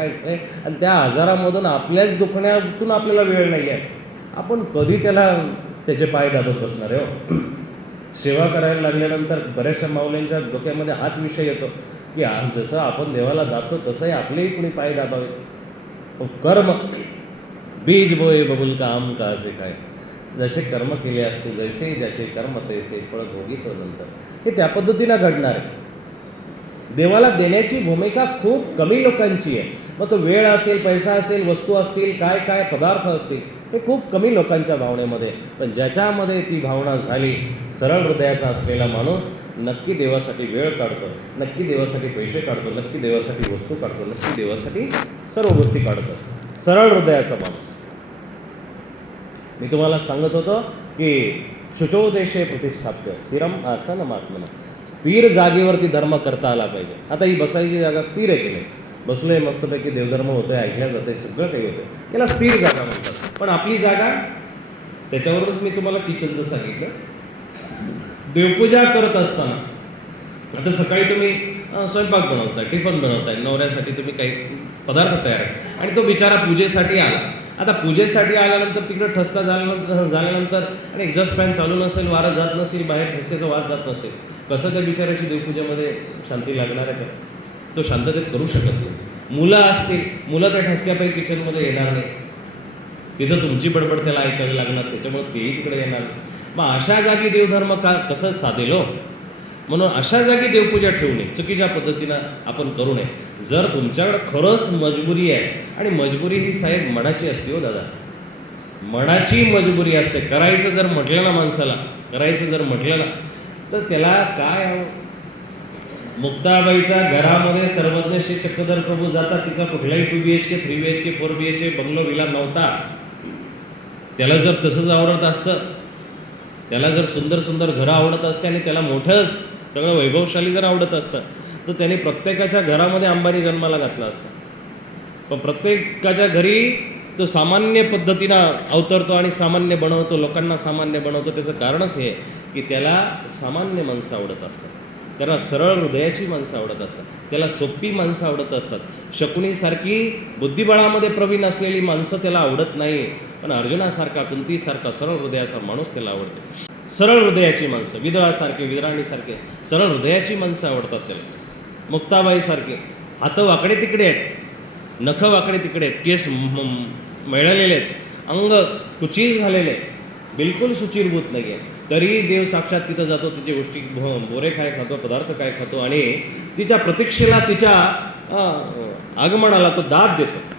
नाही आणि त्या आजारामधून आपल्याच दुखण्यातून आपल्याला वेळ नाही आहे आपण कधी त्याला त्याचे पाय दाबत बसणार आहे हो. सेवा करायला लागल्यानंतर बऱ्याचशा माऊलींच्या डोक्यामध्ये हाच विषय येतो की जसं आपण देवाला दाबतो तसंही आपलेही कुणी पाय दाबावे. हो, कर्म. बीज बोये बबुल काम का असे काय. जसे कर्म केले असते जैसे ज्याचे कर्म तैसे फळ भोगित नंतर. हे त्या पद्धतीनं घडणार आहे. देवाला देण्याची भूमिका खूप कमी लोकांची आहे. मग तो वेळ असेल पैसा असेल वस्तू असतील काय काय पदार्थ असतील हे खूप कमी लोकांच्या भावनेमध्ये. पण ज्याच्यामध्ये ती भावना झाली सरळ हृदयाचा असलेला माणूस नक्की देवासाठी वेळ काढतो नक्की देवासाठी पैसे काढतो नक्की देवासाठी वस्तू काढतो नक्की देवासाठी सर्व गोष्टी काढतो. सरळ हृदयाचा माणूस. मी तुम्हाला सांगत होतो की शुचोदेशे प्रतिष्ठाप्य स्थिरम आसन मात्मना स्थिर जागेवरती धर्म करता आला पाहिजे. आता ही बसायची जागा स्थिर आहे की नाही? बसलोय मस्तपैकी देवधर्म होतोय ऐकल्या जाते सगळं काही होतं याला स्थिर जागा म्हणतात. पण आपली जागा त्याच्यावरूनच मी तुम्हाला किचनचं सांगितलं. देवपूजा करत असताना आता सकाळी तुम्ही स्वयंपाक बनवताय टिफन बनवताय नवऱ्यासाठी तुम्ही काही पदार्थ तयार आहे आणि तो बिचारा पूजेसाठी आला. आता पूजेसाठी आल्यानंतर तिकडे ठसका झाल्यानंतर झाल्यानंतर आणि एक्झॉस्ट फॅन चालू नसेल वारा जात नसेल बाहेर ठसक्याचा वार जात नसेल कसं त्या बिचाराची देवपूजेमध्ये शांती लागणार आहे का? तो शांततेत करू शकत नाही. मुलं असतील मुलं त्या ठसक्यापैकी किचनमध्ये येणार नाही तिथं तुमची बडबड त्याला ऐकावी लागणार त्याच्यामुळे तेही तिकडे येणार मग अशा जागी देवधर्म का कसं साधेल हो? म्हणून अशा जागी देवपूजा ठेवू नये चुकीच्या पद्धतीनं आपण करू नये. जर तुमच्याकडे खरंच मजबुरी आहे आणि मजबुरी ही साहेब मनाची असते हो दादा. मनाची मजबुरी असते. करायचं जर म्हटलं ना माणसाला करायचं जर म्हटलं ना तर त्याला काय हो? मुक्ताबाईच्या घरामध्ये सर्वज्ञ श्री चक्रधर प्रभू जातात. तिचा कुठलाही two B H K three B H K four B H K bungalow villa नव्हता. त्याला जर तसंच आवडत असतं त्याला जर सुंदर सुंदर घरं आवडत असते आणि त्याला मोठंच सगळं वैभवशाली जर आवडत असतं तर त्याने प्रत्येकाच्या घरामध्ये अंबानी जन्माला घातला असता. पण प्रत्येकाच्या घरी तो सामान्य पद्धतीनं अवतरतो आणि सामान्य बनवतो लोकांना सामान्य बनवतो. त्याचं कारणच हे की त्याला सामान्य माणसं आवडत असतात. त्याला सरळ हृदयाची माणसं आवडत असतात. त्याला सोपी माणसं आवडत असतात. शकुनीसारखी बुद्धिबळामध्ये प्रवीण असलेली माणसं त्याला आवडत नाही. पण अर्जुनासारखा कुंतीसारखा सरळ हृदयाचा माणूस त्याला आवडतो. सरळ हृदयाची माणसं विदळासारखे विदराणीसारखे सरळ हृदयाची माणसं आवडतात त्याला. मुक्ताबाईसारखे हात वाकडे तिकडे आहेत. नख वाकडे तिकडे आहेत. केस म- मिळालेले आहेत. अंग कुचील झालेले आहेत. बिलकुल सुचिरभूत नाही आहे तरी देव साक्षात तिथं जातो तिची गोष्टी भो- बोरे काय खातो पदार्थ काय खातो आणि तिच्या प्रतीक्षेला तिच्या आगमनाला तो दाद देतो.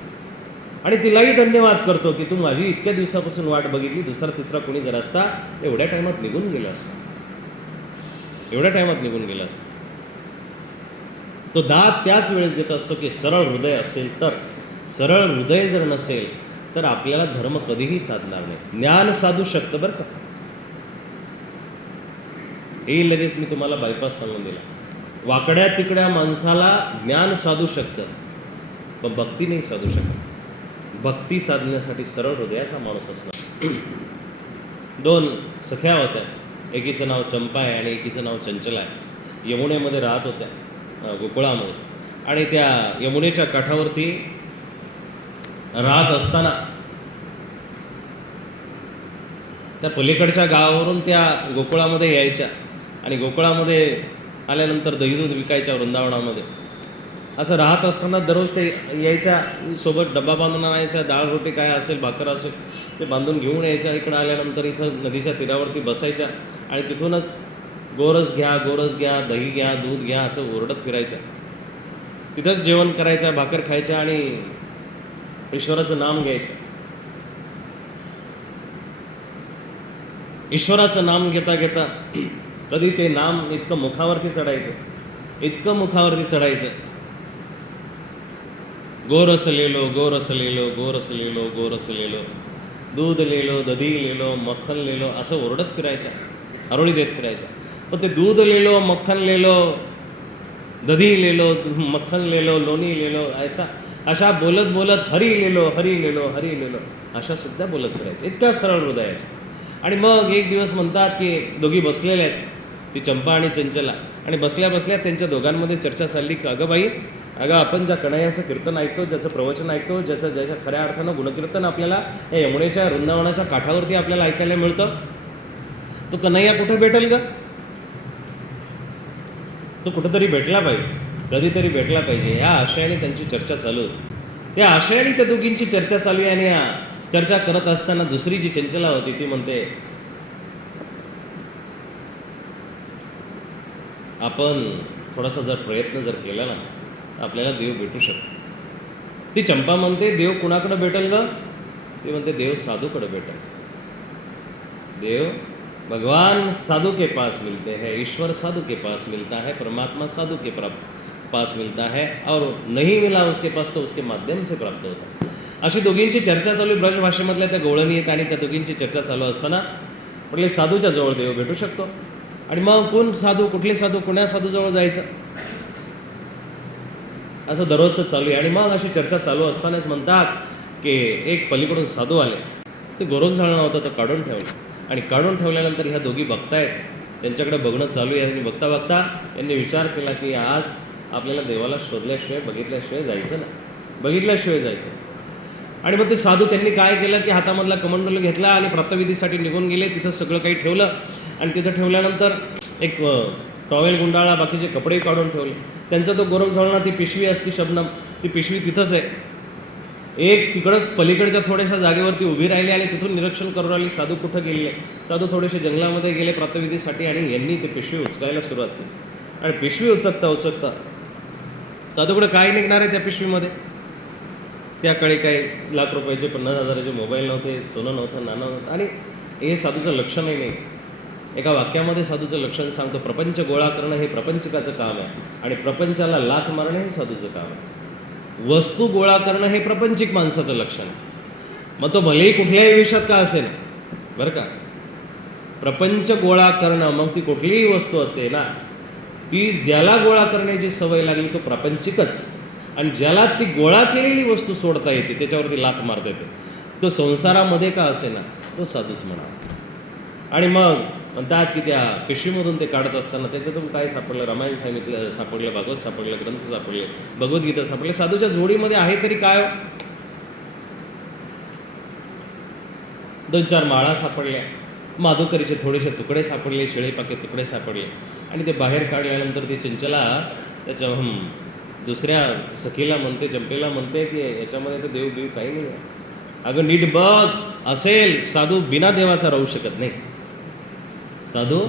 आणि तिलाही धन्यवाद करतो की तू माझी इतक्या दिवसापासून वाट बघितली दुसरा तिसरा कोणी जर असता एवढ्या टायमात निघून गेला असता. एवढ्या टायमात निघून गेला असता. तो दाद त्याच वेळेस देत असतो की सरळ हृदय असेल तर. सरळ हृदय जर नसेल तर आपल्याला धर्म कधीही साधणार नाही. ज्ञान साधू शकतं बरं का. हे लगेच मी तुम्हाला बायपास सांगून दिला. वाकड्या तिकड्या माणसाला ज्ञान साधू शकतं पण भक्ती नाही साधू शकत. भक्ती साधण्यासाठी सरळ हृदयाचा माणूस असणार. दोन सख्या होत्या. एकीचं नाव चंपा आहे आणि एकीचं नाव चंचला आहे. यमुनेमध्ये राहत होत्या गोकुळामध्ये. आणि त्या यमुनेच्या काठावरती राहत असताना त्या पलीकडच्या गावावरून त्या गोकुळामध्ये यायच्या. आणि गोकुळामध्ये आल्यानंतर दही दूध विकायच्या वृंदावनामध्ये. असं राहत असताना दररोज ते यायच्या सोबत डबा बांधून आणायच्या डाळ रोटी काय असेल भाकर असेल ते बांधून घेऊन यायच्या. इकडं आल्यानंतर इथं नदीच्या तीरावरती बसायच्या आणि तिथूनच गोरस घ्या गोरस घ्या दही घ्या दूध घ्या असं ओरडत फिरायच्या. तिथंच जेवण करायच्या भाकर खायच्या आणि ईश्वराचं नाम घ्यायचं. ईश्वराचं नाम घेता घेता कधी ते नाम इतकं मुखावरती चढायचं इतकं मुखावरती चढायचं. गोरस लेलो गोरस लेलो गोरस लेलो गोरस लेलो दूध लेलो दधी लेलो मक्खन लेलो असं ओरडत फिरायच्या हरोळी देत फिरायच्या. पण ते दूध लेलो मक्खन लेलो दधी लेलो मक्खन लेलो लोणी लेलो ऐसा अशा बोलत बोलत हरी लेलो हरी लेलो हरी लेलो अशा सुद्धा बोलत फिरायचे इतक्या सरळ हृदयाच्या. आणि मग एक दिवस म्हणतात की दोघी बसलेल्या आहेत. ती चंपा आणि चंचला. आणि बसल्या बसल्या त्यांच्या दोघांमध्ये चर्चा चालली की अगं बाई अगं आपण ज्या कणयाचं कीर्तन ऐकतो ज्याचं प्रवचन ऐकतो ज्याचं ज्याच्या खऱ्या अर्थानं गुणकीर्तन आपल्याला या यमुनेच्या वृंदावनाच्या काठावरती आपल्याला ऐकायला मिळतं तो कन्हैया कुठं भेटेल ग? तो कुठंतरी भेटला पाहिजे कधीतरी भेटला पाहिजे. या आशयाने त्यांची चर्चा चालू होती. त्या आशयाने त्या दोघींची चर्चा चालू आहे आणि या चर्चा करत असताना दुसरी जी चंचला होती ती म्हणते आपण थोडासा जर प्रयत्न जर केला ना तर आपल्याला देव भेटू शकतो. ती चंपा म्हणते देव कुणाकडे भेटेल का ती म्हणते देव साधूकडे भेटेल. देव भगवान साधु के पास मिलते हैं ईश्वर साधु के पास मिलता है परमात्मा साधु के पास मिलता है और नहीं मिला उसके पास तो उसके माध्यम से प्राप्त होता अशी दोघींची चर्चा चालू आहे ब्रजभाषेमधल्या त्या गोळणी आहेत आणि त्या दोघींची चर्चा चालू असताना म्हटले साधूच्या जवळ देव भेटू शकतो. आणि मग कोण साधू कुठले साधू कोण्या साधूजवळ जायचं? असं दररोजचं चालू आहे. आणि मग अशी चर्चा चालू असतानाच म्हणतात की एक पलीकडून साधू आले. ते गोरख झाला नव्हतं तर काढून ठेवला. आणि काढून ठेवल्यानंतर ह्या दोघी बघतायत. त्यांच्याकडे बघणं चालू आहे आणि बघता बघता त्यांनी विचार केला की आज आपल्याला देवाला शोधल्याशिवाय बघितल्याशिवाय जायचं ना बघितल्याशिवाय जायचं आणि मग ते साधू त्यांनी काय केलं की हातामधला कमंडल घेतला आणि प्रातविधीसाठी निघून गेले. तिथं सगळं काही ठेवलं. आणि तिथं ठेवल्यानंतर एक टॉवेल गुंडाळा बाकीचे कपडे काढून ठेवले. त्यांचा तो गोरम झळणा ती पिशवी असती शबनम. ती पिशवी तिथंच आहे. एक तिकडं पलीकडच्या थोड्याशा जागेवरती उभी राहिली आणि तिथून निरीक्षण करून राहिली. साधू कुठं गेले? साधू थोडेसे जंगलामध्ये गेले प्रातविधीसाठी आणि यांनी ती पिशवी उचकायला सुरुवात केली. आणि पिशवी उचकता उचकता साधूकडे काय निघणार आहे त्या पिशवीमध्ये? त्या काळी काही लाख रुपयाचे पन्नास हजाराचे मोबाईल नव्हते सोनं नव्हतं नाणं नव्हतं. आणि हे साधूचं लक्षणही नाही. एका वाक्यामध्ये साधूचं लक्षण सांगतो प्रपंच गोळा करणं हे प्रपंचकाचं काम आहे आणि प्रपंचाला लाथ मारणं हे साधूचं काम आहे. वस्तू गोळा करणं हे प्रपंचिक माणसाचं लक्षण आहे. मग तो भलेही कुठल्याही विषयात का असेल? बरं का? प्रपंच गोळा करणं मग ती कुठलीही वस्तू असे ना ती ज्याला गोळा करण्याची सवय लागली तो प्रापंचिकच. आणि ज्याला ती गोळा केलेली वस्तू सोडता येते त्याच्यावरती लात मारता येते. तो संसारामध्ये का असे ना तो साधूच म्हणा. आणि मग म्हणतात की त्या पिशवीमधून ते काढत असताना त्याच्यातून काय सापडलं? रामायण सांगितलं सापडलं भागवत सापडलं ग्रंथ सापडले भगवद्गीता सापडले. साधूच्या जोडीमध्ये आहे तरी काय हो? दोन चार माळा सापडल्या. माधुकरीचे थोडेसे तुकडे सापडले शिळेपाके तुकडे सापडले. आणि ते बाहेर काढल्यानंतर ते चंचला त्याच्या दुसऱ्या सखीला म्हणते चंपेला म्हणते की याच्यामध्ये तर देव देव काही नाही अगं नीट बघ असेल साधू बिना देवाचा राहू शकत नाही. साधू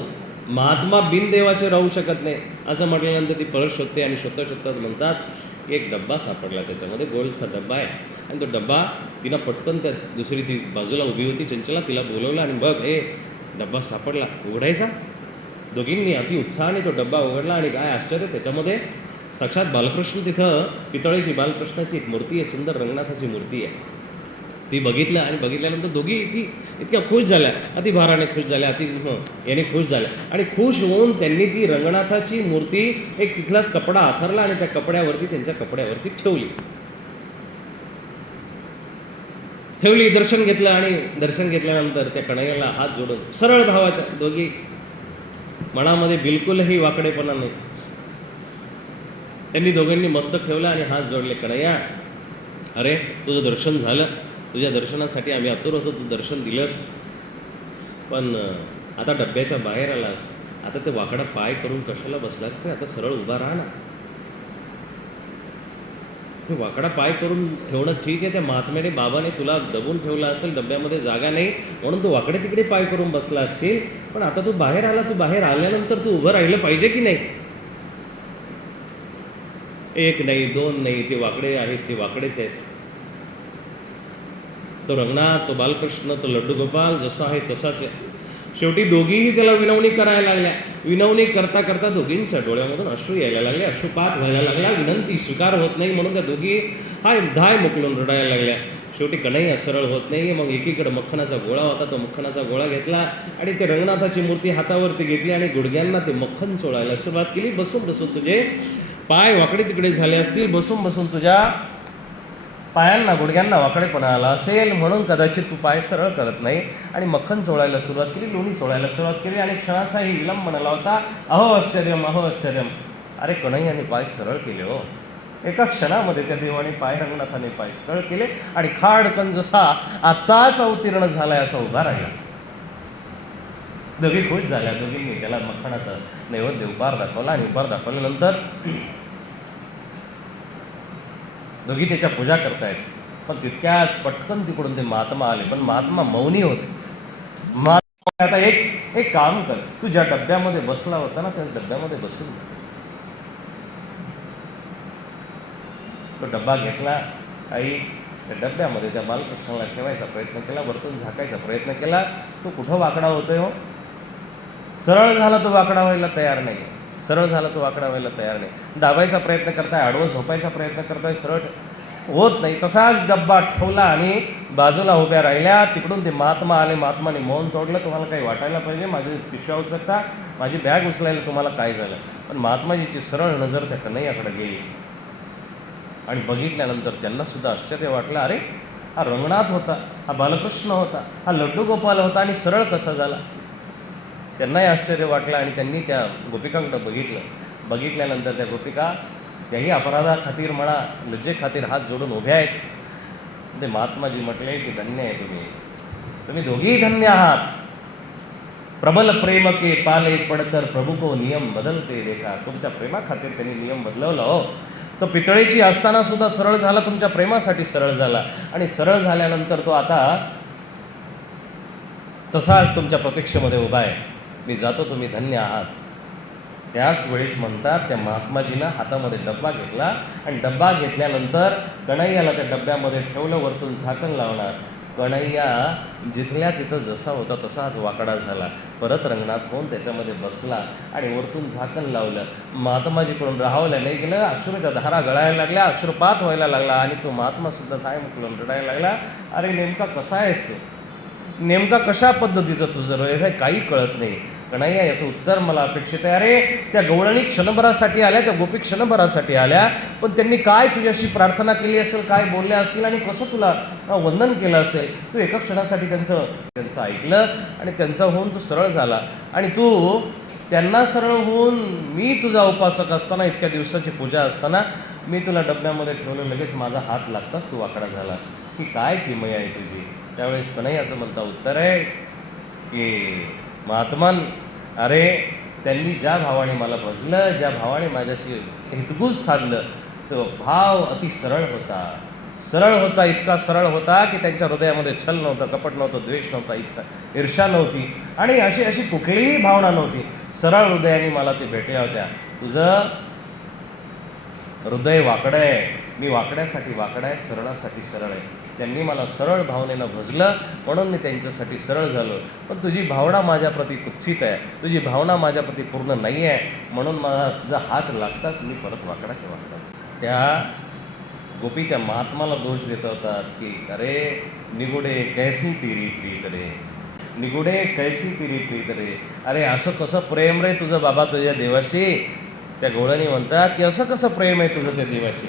महात्मा बिन देवाचे राहू शकत नाही. असं म्हटल्यानंतर ती परत शोधते आणि शोधता शोधतात म्हणतात एक डब्बा सापडला त्याच्यामध्ये गोलचा डब्बा आहे. आणि तो डब्बा तिनं पटकन त्या दुसरी ती बाजूला उभी होती चंचला तिला बोलवलं आणि बघ ए डब्बा सापडला. उघडायचा? दोघींनी अति उत्साहाने तो डब्बा उघडला आणि काय आश्चर्य त्याच्यामध्ये साक्षात बालकृष्ण तिथं पितळेची बालकृष्णाची एक मूर्ती आहे सुंदर रंगनाथाची मूर्ती आहे. ती बघितलं आणि बघितल्यानंतर दोघी ती इतक्या खुश झाल्या. अति भाराने खुश झाल्या अति याने खुश झाल्या. आणि खुश होऊन त्यांनी ती रंगनाथाची मूर्ती एक तिथलाच कपडा आथरला आणि त्या कपड्यावरती त्यांच्या कपड्यावरती ठेवली. ठेवली दर्शन घेतलं आणि दर्शन घेतल्यानंतर त्या कणयाला हात जोडून सरळ भावाच्या दोघी मनामध्ये बिलकुलही वाकडेपणा नाही. त्यांनी दोघांनी मस्तक ठेवलं आणि हात जोडले कणैया अरे तुझं दर्शन झालं. तुझ्या दर्शनासाठी आम्ही आतुर होतो तू दर्शन दिलंस. पण आता डब्याच्या बाहेर आलास. आता ते वाकडा पाय करून कशाला बसलास आता सरळ उभा राहा ना. वाकडा पाय करून ठेवणं ठीक आहे त्या महात्म्याने बाबाने तुला दबून ठेवला असेल डब्यामध्ये जागा नाही म्हणून तू वाकडे तिकडे पाय करून बसला असशील. पण आता तू बाहेर आला तू बाहेर आल्यानंतर तू उभं राहिलं पाहिजे की नाही? एक नाही दोन नाही ते वाकडे आहेत ते वाकडेच आहेत. तो रंगनाथ तो बालकृष्ण तो लड्डू गोपाल जसा आहे तसाच आहे. शेवटी दोघीही त्याला विनवणी करायला लागल्या. विनवणी करता करता दोघींच्या डोळ्यामधून अश्रू यायला लागले अश्रुपात व्हायला लागला विनंती स्वीकार होत नाही म्हणून त्या दोघी हाय धाय मोकलून रडायला लागल्या. शेवटी कणही सरळ होत नाही मग एकीकडे मख्खनाचा गोळा होता तो मख्खनाचा गोळा घेतला आणि ते रंगनाथाची मूर्ती हातावरती घेतली आणि गुडघ्यांना ते मक्खन सोडायला सुरुवात केली. बसून बसून तुझे पाय वाकडे तिकडे झाले असतील बसून बसून तुझ्या पायांना गुडघ्यांना वाकडेपणा आला असेल. म्हणून कदाचित तू पाय सरळ करत नाही. आणि मक्खन सोडायला सुरुवात केली लोणी सोडायला सुरुवात केली आणि क्षणाचाही विलंब म्हणाला होता अहो आश्चर्यम अहो आश्चर्यम अरे कन्हैयाने पाय सरळ केले हो. एका क्षणामध्ये त्या देवाने पाय रंगनाथाने पाय सरळ केले आणि खाडकन जसा आत्ताच अवतीर्ण झालाय असा उभा राहिला. दोघी खुश झाल्या. दोघींनी त्याला मखणाचा नैवेद्य उपहार दाखवला आणि उपहार दाखवल्यानंतर दोघी त्याच्या पूजा करतायत. पण तितक्याच पटकन तिकडून ते महात्मा आले. पण महात्मा मौनी होते. महात्मा आता एक एक काम कर. तू ज्या डब्यामध्ये बसला होता ना त्या डब्यामध्ये बसून तो डब्बा घेतला आई त्या डब्यामध्ये त्या बालकृष्णाला ठेवायचा प्रयत्न केला वरतून झाकायचा प्रयत्न केला. तो कुठं वाकडा होतोय हो? सरळ झाला तो वाकडा व्हायला तयार नाही सरळ झाला तो आकडा व्हायला तयार नाही. दाबायचा प्रयत्न करताय आडवं झोपायचा प्रयत्न करताय सरळ होत नाही. तसाच डब्बा ठेवला आणि बाजूला उभ्या राहिल्या. तिकडून ते महात्मा आले महात्माने मौन तोडलं. तुम्हाला काही वाटायला पाहिजे? माझी पिशव्या उचकता माझी बॅग उचलायला तुम्हाला काय झालं? पण महात्माजीची सरळ नजर त्या कन्हैयाकडे गेली. आणि बघितल्यानंतर त्यांना सुद्धा आश्चर्य वाटलं. अरे हा रंगनाथ होता हा बालकृष्ण होता हा लड्डू गोपाल होता आणि सरळ कसा झाला? त्यांनाही आश्चर्य वाटलं आणि त्यांनी त्या गोपिकांकडं बघितलं. बघितल्यानंतर त्या गोपिका त्याही अपराधाखातीर म्हणा लज्जे खातीर हात जोडून उभ्या आहेत. ते महात्माजी म्हटले की धन्य आहे तुम्ही. तुम्ही दोघेही धन्य आहात. प्रबल प्रेम के पाले पडतर प्रभू को नियम बदलते देखा. तुमच्या प्रेमाखातीर त्यांनी नियम बदलवला हो. तो पितळेची असताना सुद्धा सरळ झाला तुमच्या प्रेमासाठी सरळ झाला. आणि सरळ झाल्यानंतर तो आता तसाच तुमच्या प्रतीक्षेमध्ये उभा आहे. मी जातो तुम्ही धन्य आहात. त्याच वेळेस म्हणतात त्या महात्माजीनं हातामध्ये डब्बा घेतला आणि डब्बा घेतल्यानंतर कणैयाला त्या डब्यामध्ये ठेवलं वरतून झाकण लावणार. कणैया जिथल्या तिथं जसा होता तसाच वाकडा झाला. परत रंगणात होऊन त्याच्यामध्ये बसला आणि वरतून झाकण लावलं. महात्माजीकडून राहावलं नाही गेलं अश्रूच्या धारा गळायला लागल्या अश्रुपात व्हायला लागला आणि तो महात्मासुद्धा काय म्हटलं रडायला लागला. अरे नेमका कसा आहेस तू? नेमका कशा पद्धतीचं तुझं हृदय आहे काही कळत नाही. कन्हैया याचं उत्तर मला अपेक्षित आहे. अरे त्या गवळणी क्षणभरासाठी आल्या त्या गोपी क्षणभरासाठी आल्या पण त्यांनी काय तुझ्याशी प्रार्थना केली असेल काय बोलल्या असतील आणि कसं तुला वंदन केलं असेल तू एका क्षणासाठी त्यांचं त्यांचं ऐकलं आणि त्यांचा होऊन तू सरळ झाला. आणि तू त्यांना सरळ होऊन मी तुझा उपासक असताना इतक्या दिवसाची पूजा असताना मी तुला डब्यामध्ये ठेवलं लगेच माझा हात लागताच तू वाकडा झाला. की काय किमया आहे तुझी? त्यावेळेस कन्हैयाचं म्हणता उत्तर आहे की महात्मान अरे त्यांनी ज्या भावाने मला भजलं ज्या भावाने माझ्याशी हितगुज साधलं तो भाव अति सरळ होता. सरळ होता इतका सरळ होता की त्यांच्या हृदयामध्ये छल नव्हतं कपट नव्हतं द्वेष नव्हता इच्छा ईर्षा नव्हती. आणि अशी अशी कुठलीही भावना नव्हती. सरळ हृदयाने मला ते भेटल्या होत्या. तुझं हृदय वाकडं आहे. मी वाकड्यासाठी वाकडं आहे सरळासाठी सरळ आहे. त्यांनी मला सरळ भावनेनं भजलं म्हणून मी त्यांच्यासाठी सरळ झालो. पण तुझी भावना माझ्याप्रती कुत्सित आहे. तुझी भावना माझ्याप्रती पूर्ण नाही आहे. म्हणून मला तुझा हात लागताच मी परत वाकडाचे वाकडा त्या गोपी त्या महात्माला दोष देत होतात की अरे निगुडे कैसी तिरी प्रीत रे? निगुडे कैसी तिरी प्रीत रे? अरे असं कसं प्रेम रे तुझं बाबा तुझ्या देवाशी? त्या गोळ्याने म्हणतात की असं कसं प्रेम आहे तुझं त्या देवाशी?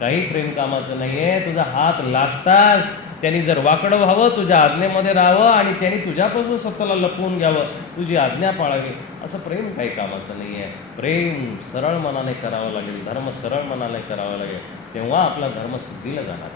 काही प्रेम कामाचं नाही आहे तुझा हात लागताच. त्यांनी जर वाकडं व्हावं तुझ्या आज्ञेमध्ये राहावं आणि त्यांनी तुझ्यापासून स्वतःला लपवून घ्यावं तुझी आज्ञा पाळावी असं प्रेम काही कामाचं नाही आहे प्रेम सरळ मनाने करावं लागेल धर्म सरळ मनाने करावा लागेल तेव्हा आपला धर्म सिद्धीला जाणार.